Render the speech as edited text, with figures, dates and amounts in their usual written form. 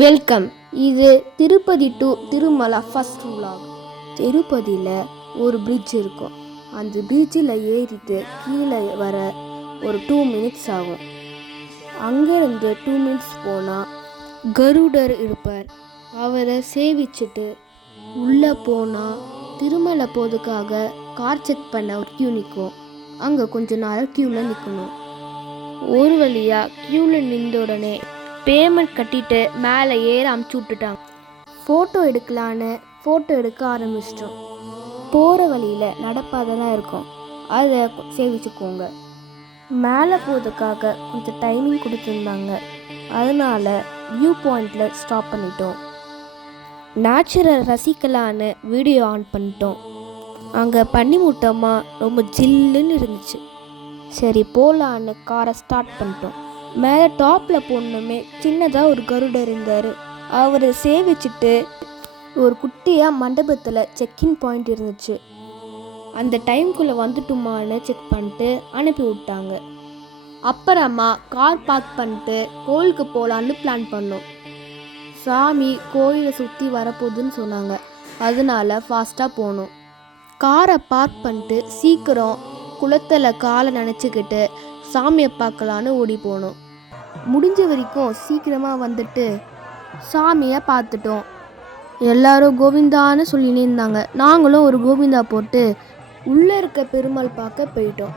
Welcome. இது Tirupati to Tirumala first vlog. திருப்பதியில் ஒரு பிரிட்ஜ் இருக்கும். அந்த பிரிட்ஜில் ஏறிட்டு கீழே வர ஒரு 2 minutes ஆகும். அங்கேருந்து 2 minutes போனால் கருடர் இருப்பார். அவரை சேவிச்சுட்டு உள்ளே போனால் திருமலை போகிறதுக்காக கார் செக் பண்ண ஒரு க்யூ நிற்கும். அங்கே கொஞ்ச நேரம் க்யூவில் நிற்கணும். ஒரு வழியாக க்யூவில் நின்ற உடனே பேமெண்ட் கட்டிட்டு மேலே ஏற அமுச்சு விட்டுட்டாங்க. ஃபோட்டோ எடுக்கலான்னு ஃபோட்டோ எடுக்க ஆரம்பிச்சிட்டோம். போகிற வழியில் நடப்பாதெல்லாம் இருக்கும், அதை சேவிச்சுக்கோங்க. மேலே போகிறதுக்காக கொஞ்சம் டைமிங் கொடுத்துருந்தாங்க, அதனால் வியூ பாயிண்டில் ஸ்டாப் பண்ணிட்டோம். நேச்சுரை ரசிக்கலான்னு வீடியோ ஆன் பண்ணிட்டோம். அங்கே பனிமூட்டமாக ரொம்ப ஜில்லுன்னு இருந்துச்சு. சரி போகலான்னு காரை ஸ்டார்ட் பண்ணிட்டோம். மேலே டாப்பில் போடணுமே சின்னதாக ஒரு கருடர் இருந்தார். அவரை சேவிச்சுட்டு ஒரு குட்டியாக மண்டபத்தில் செக்இன் பாயிண்ட் இருந்துச்சு. அந்த டைம்குள்ளே வந்துட்டுமான்னு செக் பண்ணிட்டு அனுப்பி விட்டாங்க. அப்புறமா கார் பார்க் பண்ணிட்டு கோயிலுக்கு போகலான்னு பிளான் பண்ணோம். சாமி கோயிலை சுற்றி வரப்போகுதுன்னு சொன்னாங்க, அதனால ஃபாஸ்ட்டாக போனோம். காரை பார்க் பண்ணிட்டு சீக்கிரம் குளத்தில் காலை நினச்சிக்கிட்டு சாமியை பார்க்கலான்னு ஓடி போனோம். முடிஞ்ச வரைக்கும் சீக்கிரமாக வந்துட்டு சாமியை பார்த்துட்டோம். எல்லாரும் கோவிந்தான்னு சொல்லினே இருந்தாங்க. நாங்களும் ஒரு கோவிந்தா போட்டு உள்ளே இருக்க பெருமாள் பார்க்க போயிட்டோம்.